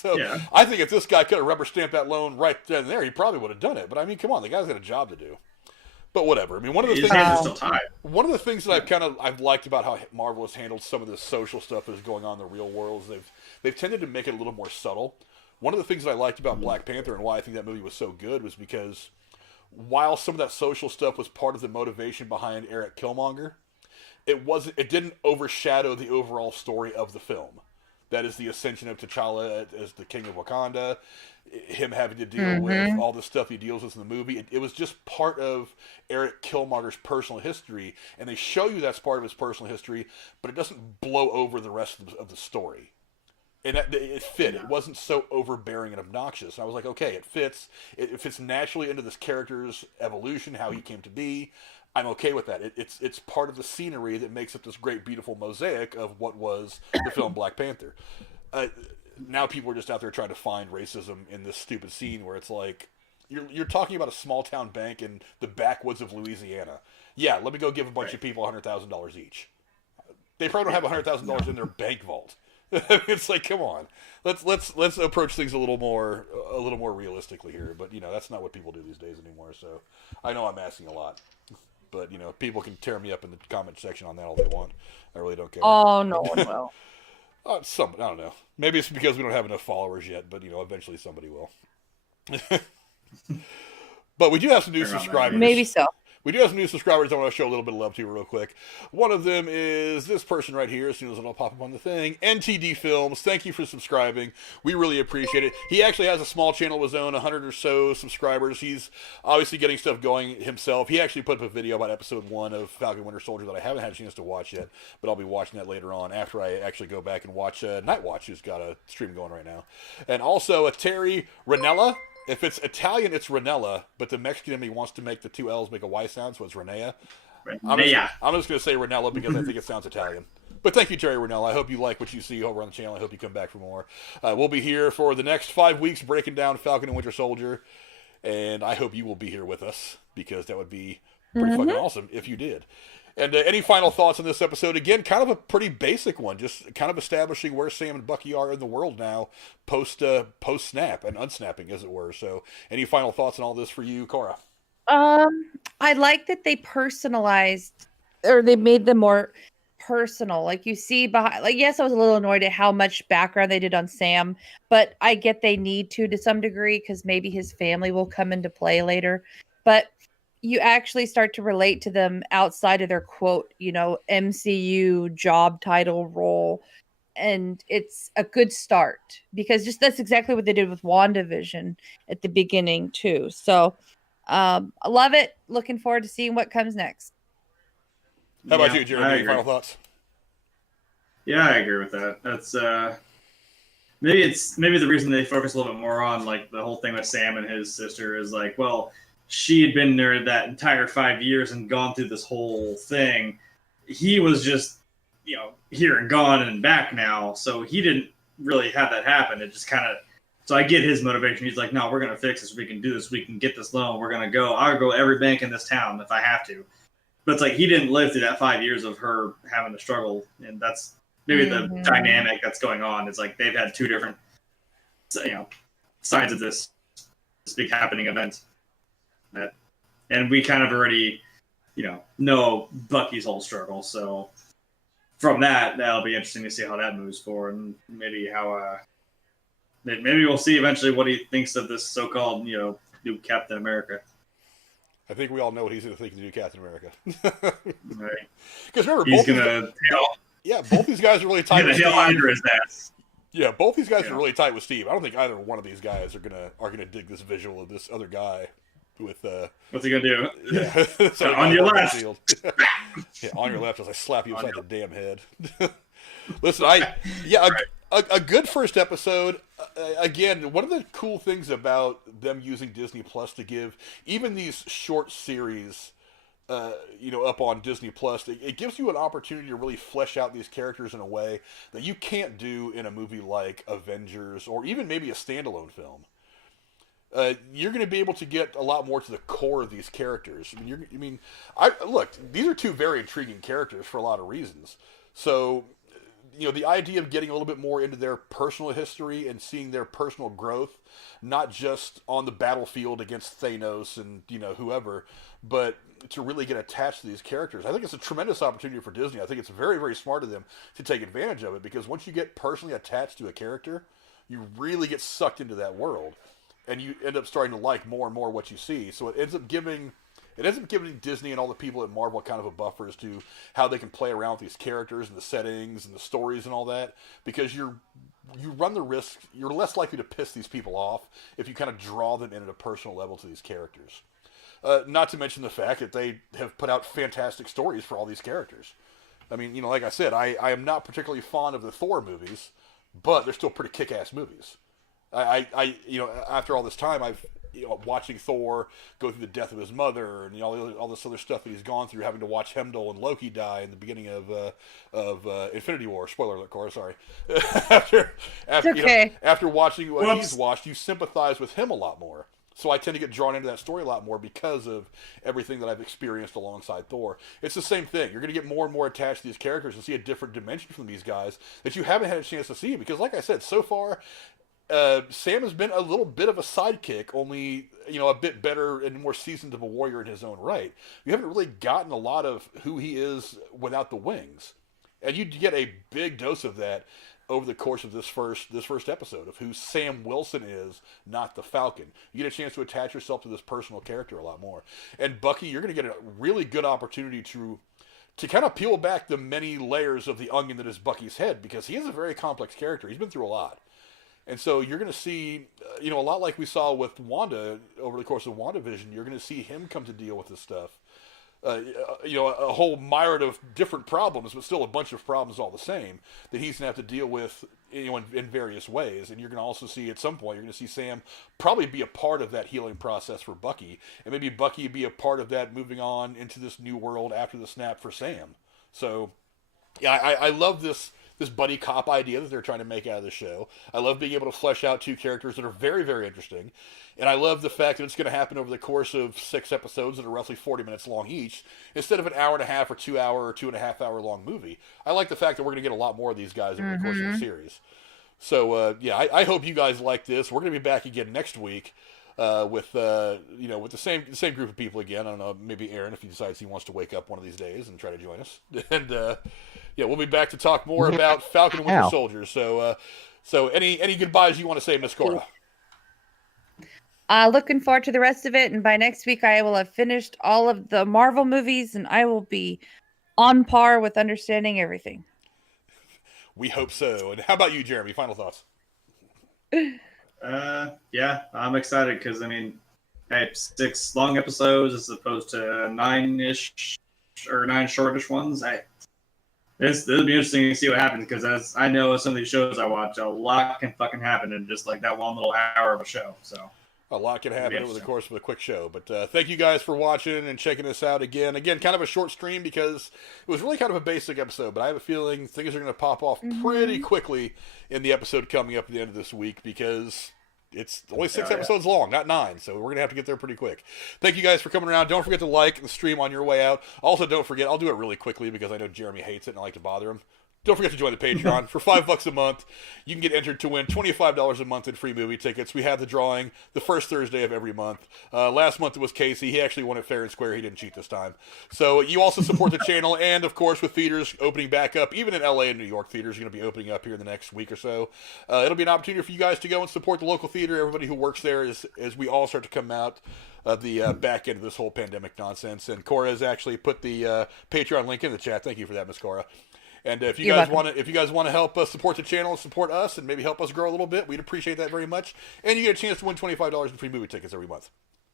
I think if this guy could have rubber stamped that loan right then and there, he probably would have done it. But I mean, come on, the guy's got a job to do. But whatever. I mean, one of the things that I've liked about how Marvel has handled some of the social stuff that is going on in the real world is they've tended to make it a little more subtle. One of the things that I liked about Black Panther and why I think that movie was so good was because while some of that social stuff was part of the motivation behind Eric Killmonger, it didn't overshadow the overall story of the film. That is the ascension of T'Challa as the King of Wakanda, him having to deal with all the stuff he deals with in the movie. It was just part of Eric Killmonger's personal history, and they show you that's part of his personal history, but it doesn't blow over the rest of the story. And it fit. It wasn't so overbearing and obnoxious. And I was like, okay, it fits. It fits naturally into this character's evolution, how he came to be. I'm okay with that. It's part of the scenery that makes up this great, beautiful mosaic of what was the film Black Panther. Now people are just out there trying to find racism in this stupid scene where it's like, you're talking about a small town bank in the backwoods of Louisiana. Yeah, let me go give a bunch of people $100,000 each. They probably don't have $100,000 in their bank vault. It's like, come on, let's approach things a little more realistically here. But that's not what people do these days anymore. So I know I'm asking a lot, but people can tear me up in the comment section on that all they want. I really don't care. Oh, no one will. I don't know. Maybe it's because we don't have enough followers yet, but eventually somebody will. But we do have some new subscribers. Maybe so. We do have some new subscribers I want to show a little bit of love to real quick. One of them is this person right here, as soon as it'll pop up on the thing. NTD Films, thank you for subscribing. We really appreciate it. He actually has a small channel of his own, 100 or so subscribers. He's obviously getting stuff going himself. He actually put up a video about episode 1 of Falcon Winter Soldier that I haven't had a chance to watch yet, but I'll be watching that later on after I actually go back and watch Night Watch, who's got a stream going right now. And also Terry Ranella. If it's Italian, it's Ranella, but the Mexican in me wants to make the two L's make a Y sound, so it's Renea. I'm just going to say Ranella because I think it sounds Italian. But thank you, Terry Ranella. I hope you like what you see over on the channel. I hope you come back for more. We'll be here for the next 5 weeks breaking down Falcon and Winter Soldier, and I hope you will be here with us because that would be pretty fucking awesome if you did. And any final thoughts on this episode? Again, kind of a pretty basic one, just kind of establishing where Sam and Bucky are in the world now, post snap and unsnapping, as it were. So, any final thoughts on all this for you, Cora? I like that they personalized, or they made them more personal. Like you see behind, like, yes, I was a little annoyed at how much background they did on Sam, but I get they need to some degree because maybe his family will come into play later. But you actually start to relate to them outside of their quote, MCU job title role. And it's a good start because just that's exactly what they did with WandaVision at the beginning too. So I love it. Looking forward to seeing what comes next. How about you, Jeremy? Any final thoughts? Yeah, I agree with that. That's maybe the reason they focus a little bit more on like the whole thing with Sam and his sister is like, well, she had been there that entire 5 years and gone through this whole thing. He was just, here and gone and back now. So he didn't really have that happen. It just kind of, so I get his motivation. He's like, no, we're going to fix this. We can do this. We can get this loan. I'll go every bank in this town if I have to. But it's like, he didn't live through that 5 years of her having to struggle. And that's maybe the dynamic that's going on. It's like, they've had two different, sides of this big happening event. And we kind of already, know Bucky's whole struggle. So from that'll be interesting to see how that moves forward, and maybe how maybe we'll see eventually what he thinks of this so-called, new Captain America. I think we all know what he's going to think of the new Captain America. Right? Because remember, both these guys are really tight with Steve. Under his ass. Yeah, both these guys are really tight with Steve. I don't think either one of these guys are gonna dig this visual of this other guy with what's he gonna do? Yeah, so on your left. Yeah, on your left as I slap you upside the damn head. Listen, a good first episode. Again, one of the cool things about them using Disney Plus to give even these short series, up on Disney Plus, it gives you an opportunity to really flesh out these characters in a way that you can't do in a movie like Avengers or even maybe a standalone film. You're going to be able to get a lot more to the core of these characters. Look, these are two very intriguing characters for a lot of reasons. So, the idea of getting a little bit more into their personal history and seeing their personal growth, not just on the battlefield against Thanos and, whoever, but to really get attached to these characters. I think it's a tremendous opportunity for Disney. I think it's very, very smart of them to take advantage of it, because once you get personally attached to a character, you really get sucked into that world, and you end up starting to like more and more what you see. So it ends up giving Disney and all the people at Marvel kind of a buffer as to how they can play around with these characters and the settings and the stories and all that, because you run the risk, you're less likely to piss these people off if you kind of draw them in at a personal level to these characters. Not to mention the fact that they have put out fantastic stories for all these characters. I mean, like I said, I am not particularly fond of the Thor movies, but they're still pretty kick-ass movies. after all this time, I've watching Thor go through the death of his mother and all this other stuff that he's gone through, having to watch Heimdall and Loki die in the beginning of Infinity War. Spoiler alert, Cora. Sorry. After watching what he's watched, you sympathize with him a lot more. So I tend to get drawn into that story a lot more because of everything that I've experienced alongside Thor. It's the same thing. You're going to get more and more attached to these characters and see a different dimension from these guys that you haven't had a chance to see. Because, like I said, so far, Sam has been a little bit of a sidekick, only a bit better and more seasoned of a warrior in his own right. You haven't really gotten a lot of who he is without the wings, and you get a big dose of that over the course of this first episode of who Sam Wilson is, not the Falcon. You get a chance to attach yourself to this personal character a lot more. And Bucky, you're going to get a really good opportunity to kind of peel back the many layers of the onion that is Bucky's head, because he is a very complex character. He's been through a lot. And so you're going to see, a lot like we saw with Wanda over the course of WandaVision, you're going to see him come to deal with this stuff. A whole myriad of different problems, but still a bunch of problems all the same that he's going to have to deal with, in various ways. And you're going to also see at some point, you're going to see Sam probably be a part of that healing process for Bucky, and maybe Bucky be a part of that moving on into this new world after the snap for Sam. So, yeah, I love this buddy cop idea that they're trying to make out of the show. I love being able to flesh out two characters that are very, very interesting. And I love the fact that it's going to happen over the course of 6 episodes that are roughly 40 minutes long each, instead of an hour and a half or 2 hour or 2.5 hour long movie. I like the fact that we're going to get a lot more of these guys over the course of the series. So, I hope you guys like this. We're going to be back again next week. With the same group of people again. I don't know, maybe Aaron, if he decides he wants to wake up one of these days and try to join us. And we'll be back to talk more about Falcon and Winter Soldier. So any goodbyes you want to say, Miss Cora? Looking forward to the rest of it, and by next week I will have finished all of the Marvel movies, and I will be on par with understanding everything. We hope so. And how about you, Jeremy? Final thoughts? Yeah, I'm excited because, 6 long episodes as opposed to 9-ish or 9 shortish ones. It'll be interesting to see what happens, because as I know, some of these shows I watch, a lot can fucking happen in just like that one little hour of a show. So a lot can happen over the course of a quick show. But thank you guys for watching and checking us out again. Again, kind of a short stream because it was really kind of a basic episode, but I have a feeling things are going to pop off pretty quickly in the episode coming up at the end of this week, because it's only 6 episodes long, not 9, so we're going to have to get there pretty quick. Thank you guys for coming around. Don't forget to like the stream on your way out. Also, don't forget, I'll do it really quickly because I know Jeremy hates it and I like to bother him. Don't forget to join the Patreon. For $5 a month, you can get entered to win $25 a month in free movie tickets. We have the drawing the first Thursday of every month. Last month it was Casey. He actually won it fair and square. He didn't cheat this time. So you also support the channel, and of course with theaters opening back up, even in LA and New York, theaters are going to be opening up here in the next week or so. It'll be an opportunity for you guys to go and support the local theater, everybody who works there, as we all start to come out of the back end of this whole pandemic nonsense. And Cora has actually put the Patreon link in the chat. Thank you for that, Miss Cora. And if you guys want to help us support the channel and support us and maybe help us grow a little bit, we'd appreciate that very much. And you get a chance to win $25 in free movie tickets every month.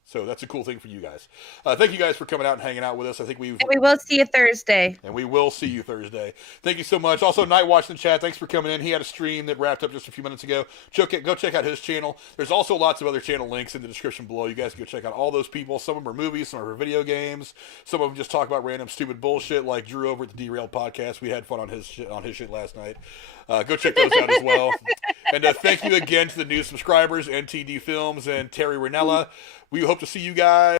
So that's a cool thing for you guys. Thank you guys for coming out and hanging out with us. I think we will see you Thursday. And we will see you Thursday. Thank you so much. Also, Night Watch in the chat, thanks for coming in. He had a stream that wrapped up just a few minutes ago. Go check out his channel. There's also lots of other channel links in the description below. You guys can go check out all those people. Some of them are movies, some of them are video games. Some of them just talk about random stupid bullshit, like Drew over at the Derailed Podcast. We had fun on his shit last night. Go check those out as well. And thank you again to the new subscribers, NTD Films and Terry Ranella. We hope to see you guys